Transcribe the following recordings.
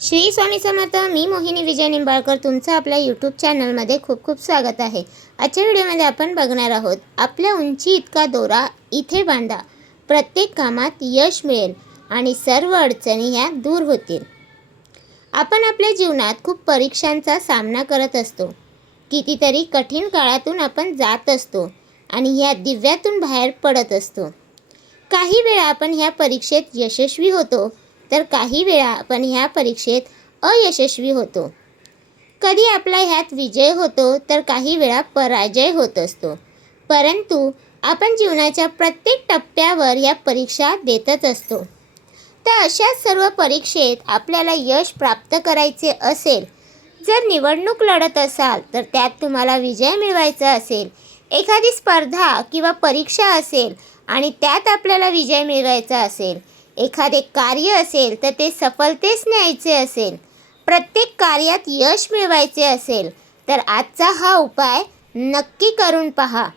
श्री स्वामी समर्थ मी मोहिनी विजय निंबाळकर तुमचं आपल्या यूट्यूब चॅनलमध्ये खूप खूप स्वागत आहे. आजच्या व्हिडिओमध्ये आपण बघणार आहोत आपल्या उंची इतका दोरा इथे बांधा प्रत्येक कामात यश मिळेल आणि सर्व अडचणी ह्या दूर होतील. आपण आपल्या जीवनात खूप परीक्षांचा सामना करत असतो. कितीतरी कठीण काळातून आपण जात असतो आणि ह्या दिव्यातून बाहेर पडत असतो. काही वेळा आपण ह्या परीक्षेत यशस्वी होतो तर काही वेळा आपण ह्या परीक्षेत अयशस्वी होतो. कधी आपला ह्यात विजय होतो तर काही वेळा पराजय होत असतो. परंतु आपण जीवनाच्या प्रत्येक टप्प्यावर या परीक्षा देतच असतो. तर अशाच सर्व परीक्षेत आपल्याला यश प्राप्त करायचे असेल जर निवडणूक लढत असाल तर त्यात तुम्हाला विजय मिळवायचा असेल एखादी स्पर्धा किंवा परीक्षा असेल आणि त्यात आपल्याला विजय मिळवायचा असेल एखादे कार्य असेल तर ते सफलतेस न्यायचे असेल. प्रत्येक कार्यात यश मिळवायचे असेल तर आजचा हा उपाय नक्की करून पहा.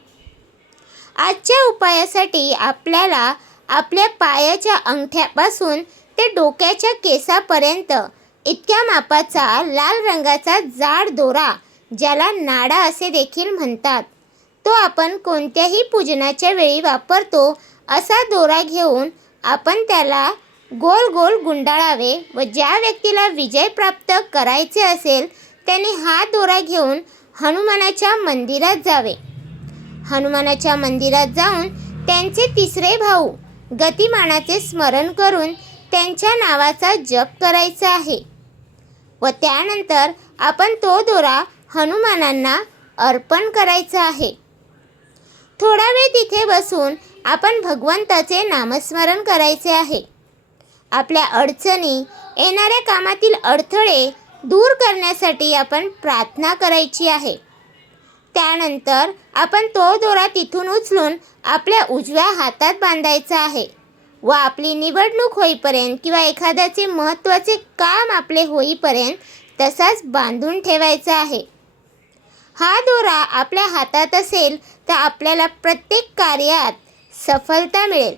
आजच्या उपायासाठी आपल्याला आपल्या पायाच्या अंगठ्यापासून ते डोक्याच्या केसापर्यंत इतक्या मापाचा लाल रंगाचा जाड दोरा ज्याला नाडा असे देखील म्हणतात तो आपण कोणत्याही पूजनाच्या वेळी वापरतो असा दोरा घेऊन आपण त्याला गोल गोल गुंडाळावे व ज्या व्यक्तीला विजय प्राप्त करायचे असेल त्याने हा दोरा घेऊन हनुमानाच्या मंदिरात जावे. हनुमानाच्या मंदिरात जाऊन त्यांचे तिसरे भाऊ गतिमानाचे स्मरण करून त्यांच्या नावाचा जप करायचा आहे. व त्यानंतर आपण तो दोरा हनुमानांना अर्पण करायचा आहे. थोडा वेळ तिथे बसून आपण भगवंताचे नामस्मरण करायचे आहे. आपल्या अडचणी येणाऱ्या कामातील अडथळे दूर करण्यासाठी आपण प्रार्थना करायची आहे. त्यानंतर आपण तो दोरा तिथून उचलून आपल्या उजव्या हातात बांधायचा आहे व आपली निवडणूक होईपर्यंत किंवा एखाद्याचे महत्त्वाचे काम आपले होईपर्यंत तसाच बांधून ठेवायचा आहे. हा दोरा आपल्या हातात असेल तर आपल्याला प्रत्येक कार्यात सफलता मिळेल.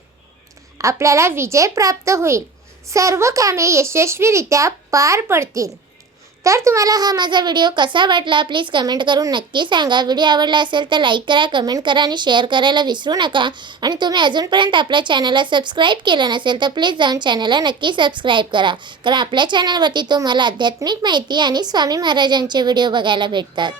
आपल्याला विजय प्राप्त होईल. सर्व कामे यशस्वीरित्या पार पडतील. तर तुम्हाला हा माझा व्हिडिओ कसा वाटला प्लीज कमेंट करून नक्की सांगा. व्हिडिओ आवडला असेल तर लाईक करा कमेंट करा आणि शेअर करायला विसरू नका. आणि तुम्ही अजूनपर्यंत आपल्या चॅनलला सबस्क्राईब केलं नसेल तर प्लीज जाऊन चॅनलला नक्की सबस्क्राईब करा. कारण आपल्या चॅनलवरती तुम्हाला आध्यात्मिक माहिती आणि स्वामी महाराजांचे व्हिडिओ बघायला भेटतात.